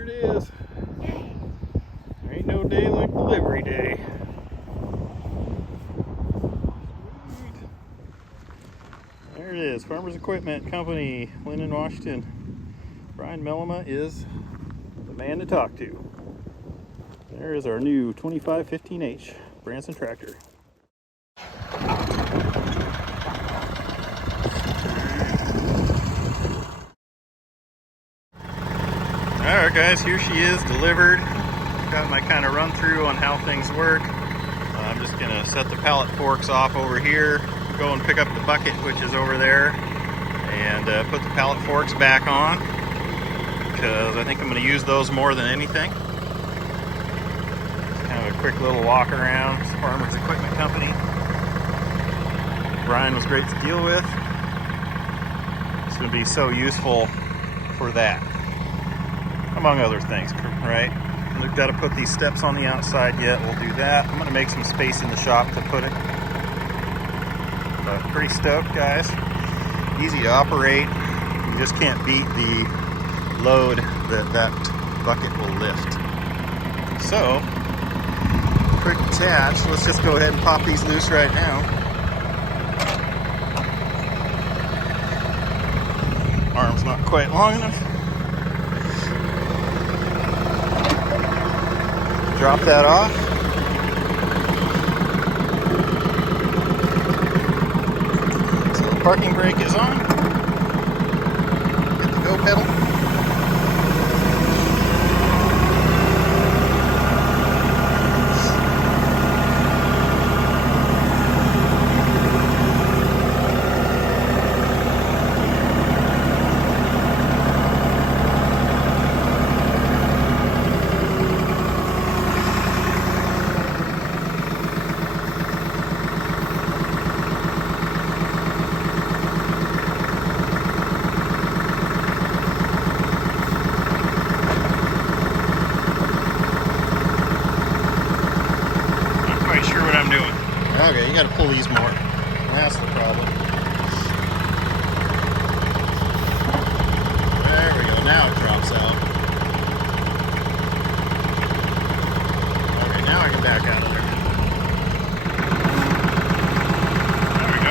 There it is. There ain't no day like delivery day. Sweet. There it is. Farmers Equipment Company, Linden, Washington. Brian Mellema is the man to talk to. There is our new 2515H Branson tractor. Alright guys, here she is delivered. Got my kind of run through on how things work. I'm just going to set the pallet forks off over here, go and pick up the bucket which is over there, and put the pallet forks back on because I think I'm going to use those more than anything. It's kind of a quick little walk around. It's Farmers Equipment Company. Brian was great to deal with. It's going to be so useful for that, among other things, right? We've got to put these steps on the outside yet. We'll do that. I'm going to make some space in the shop to put it. But pretty stoked, guys. Easy to operate. You just can't beat the load that bucket will lift. So, quick attach. Let's just go ahead and pop these loose right now. Arm's not quite long enough. Drop that off. So the parking brake is on. Get the go pedal. Okay, you gotta pull these more. That's the problem. There we go, now it drops out. Okay, now I can back out of there. There we go.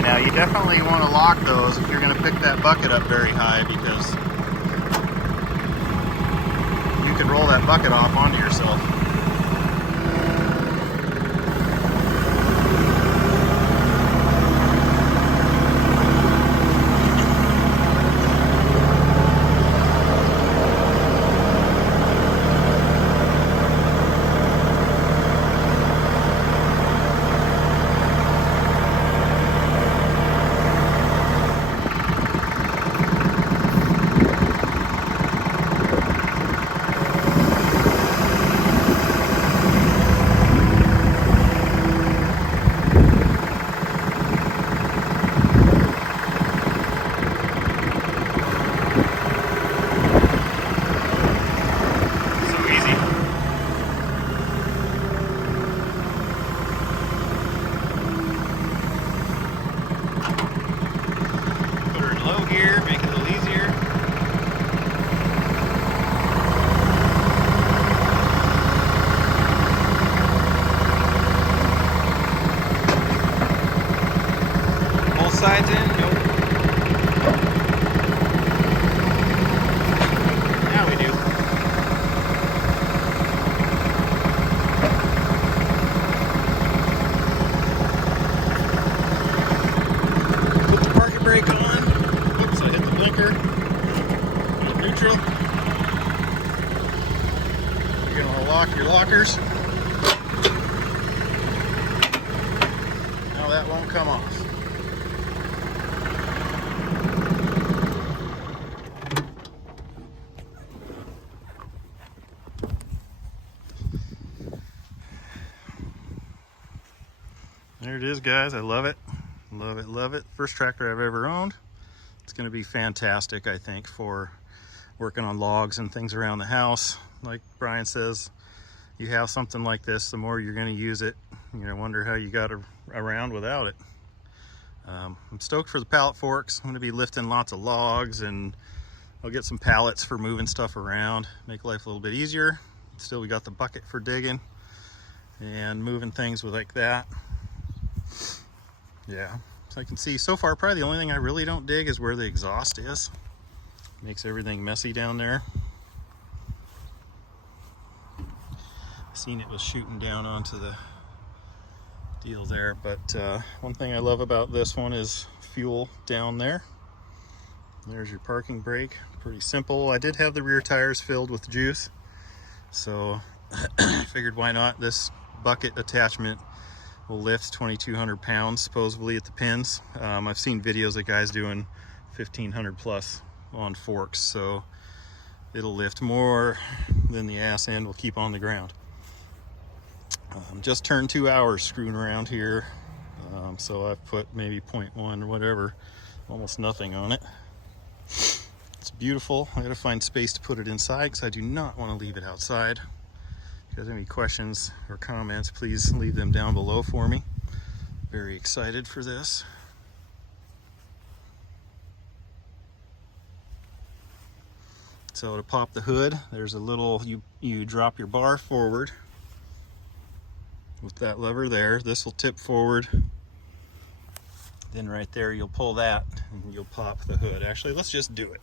Now you definitely want to lock those if you're going to pick that bucket up very high, because you can roll that bucket off onto yourself. sides in? Nope. Now we do. Put the parking brake on. Oops, I hit the blinker. Neutral. You're going to lock your lockers. Now that won't come off. There it is, guys. I love it. Love it, love it. First tractor I've ever owned. It's going to be fantastic, I think, for working on logs and things around the house. Like Brian says, you have something like this, the more you're going to use it. You're going to wonder how you got around without it. I'm stoked for the pallet forks. I'm going to be lifting lots of logs, and I'll get some pallets for moving stuff around, make life a little bit easier. Still, we got the bucket for digging and moving things with like that. Yeah, so I can see so far probably the only thing I really don't dig is where the exhaust is. Makes everything messy down there. Seen it was shooting down onto the deal there, but one thing I love about this one is fuel down there. There's your parking brake. Pretty simple. I did have the rear tires filled with juice, so I figured why not. This bucket attachment will lift 2,200 pounds supposedly at the pins. I've seen videos of guys doing 1,500 plus on forks, so it'll lift more than the ass end will keep on the ground. Just turned 2 hours screwing around here, so I've put maybe 0.1 or whatever, almost nothing on it. It's beautiful. I gotta find space to put it inside because I do not want to leave it outside. If you guys have any questions or comments, please leave them down below for me. Very excited for this. So to pop the hood, there's a little, you drop your bar forward with that lever there. This will tip forward. Then right there, you'll pull that and you'll pop the hood. Actually, let's just do it.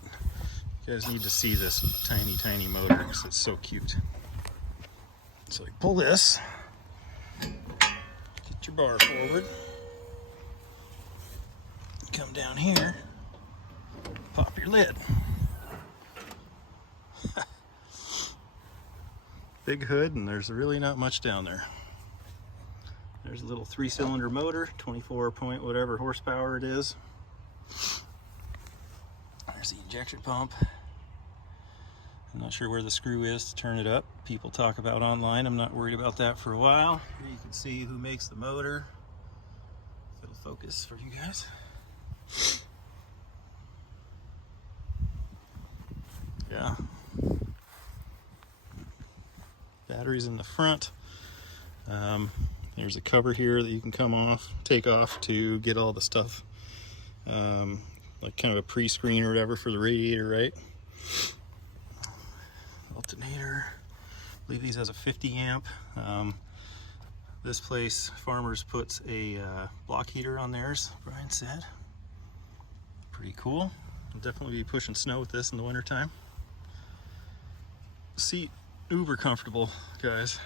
You guys need to see this tiny, tiny motor because it's so cute. So you pull this, get your bar forward, come down here, pop your lid. Big hood, and there's really not much down there. There's a little 3-cylinder motor, 24 point whatever horsepower it is. There's the injection pump. I'm not sure where the screw is to turn it up. People talk about online. I'm not worried about that for a while. Here you can see who makes the motor. If it'll focus for you guys. Yeah. Batteries in the front. There's a cover here that you can take off to get all the stuff, like kind of a pre-screen or whatever for the radiator, right? Alternator. I believe these has a 50 amp. This place, Farmers puts a block heater on theirs, Brian said. Pretty cool. I'll definitely be pushing snow with this in the wintertime. Seat, uber comfortable, guys.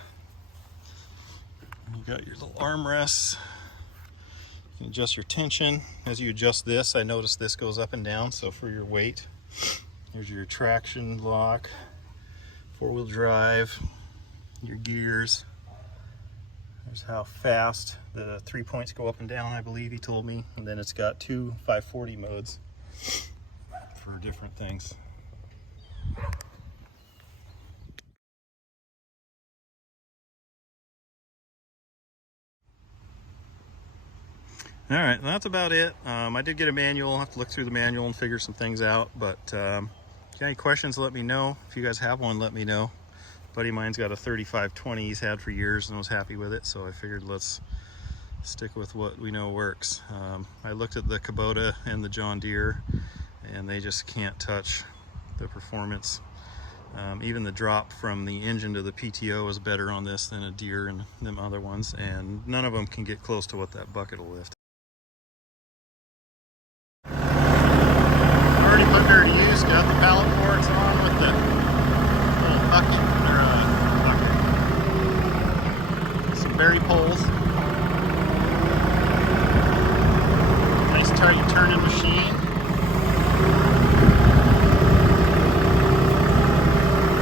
You got your little armrests. You can adjust your tension. As you adjust this, I noticed this goes up and down, so for your weight. Here's your traction lock, 4-wheel drive, your gears. There's how fast the 3 points go up and down, I believe he told me. And then it's got 2 540 modes for different things. All right, well, that's about it. I did get a manual. I'll have to look through the manual and figure some things out. But if you got any questions, let me know. If you guys have one, let me know. A buddy of mine's got a 3520 he's had for years and was happy with it. So I figured let's stick with what we know works. I looked at the Kubota and the John Deere, and they just can't touch the performance. Even the drop from the engine to the PTO is better on this than a Deere and them other ones. And none of them can get close to what that bucket will lift. upright turning machine.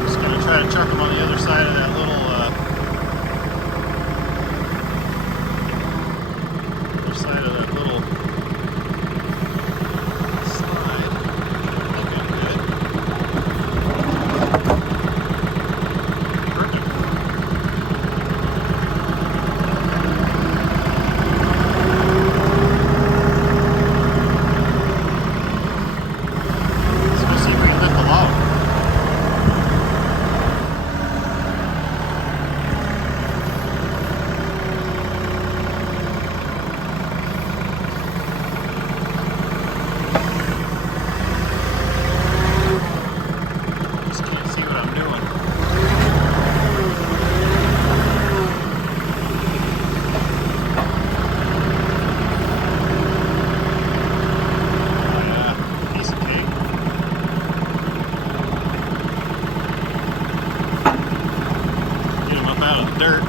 Just gonna try to chuck them on the other side of that little slide. Looking good. Perfect. Let's see if we can lift the log. Out of the dirt.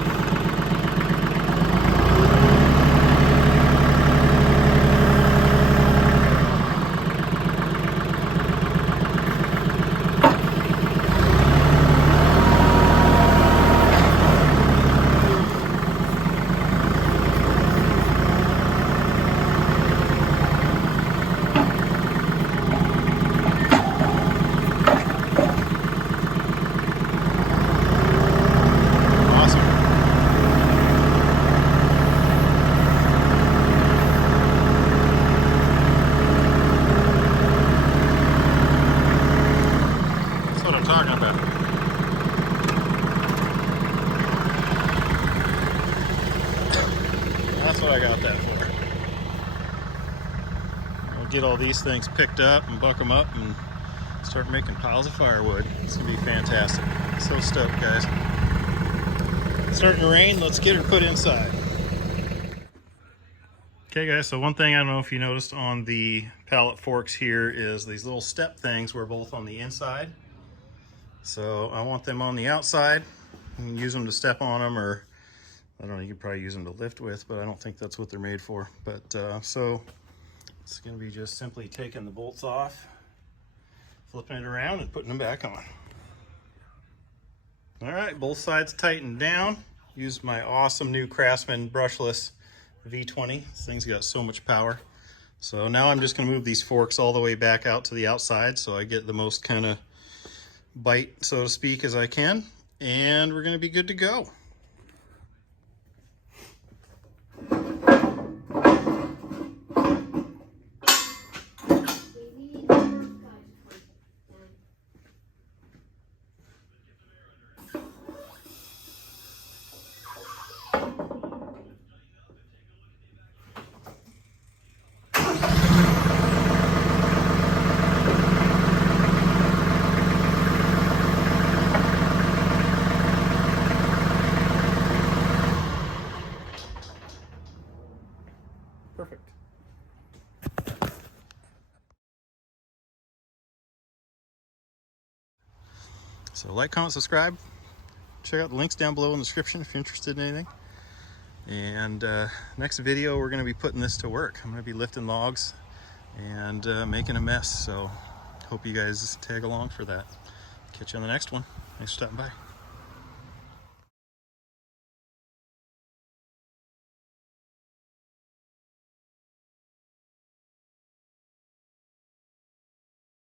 Talking about. That's what I got that for. I'll get all these things picked up and buck them up and start making piles of firewood. It's gonna be fantastic. So stoked, guys. It's starting to rain. Let's get her put inside. Okay guys, so one thing I don't know if you noticed on the pallet forks here is these little step things were both on the inside. So I want them on the outside. You can use them to step on them, or I don't know, you could probably use them to lift with, but I don't think that's what they're made for. But so it's gonna be just simply taking the bolts off, flipping it around and putting them back on. All right, both sides tightened down. Used my awesome new Craftsman brushless V20. This thing's got so much power. So now I'm just gonna move these forks all the way back out to the outside so I get the most kind of bite, so to speak, as I can, and we're going to be good to go. Perfect. So like, comment, subscribe. Check out the links down below in the description if you're interested in anything. And next video, we're going to be putting this to work. I'm going to be lifting logs and making a mess. So hope you guys tag along for that. Catch you on the next one. Thanks for stopping by.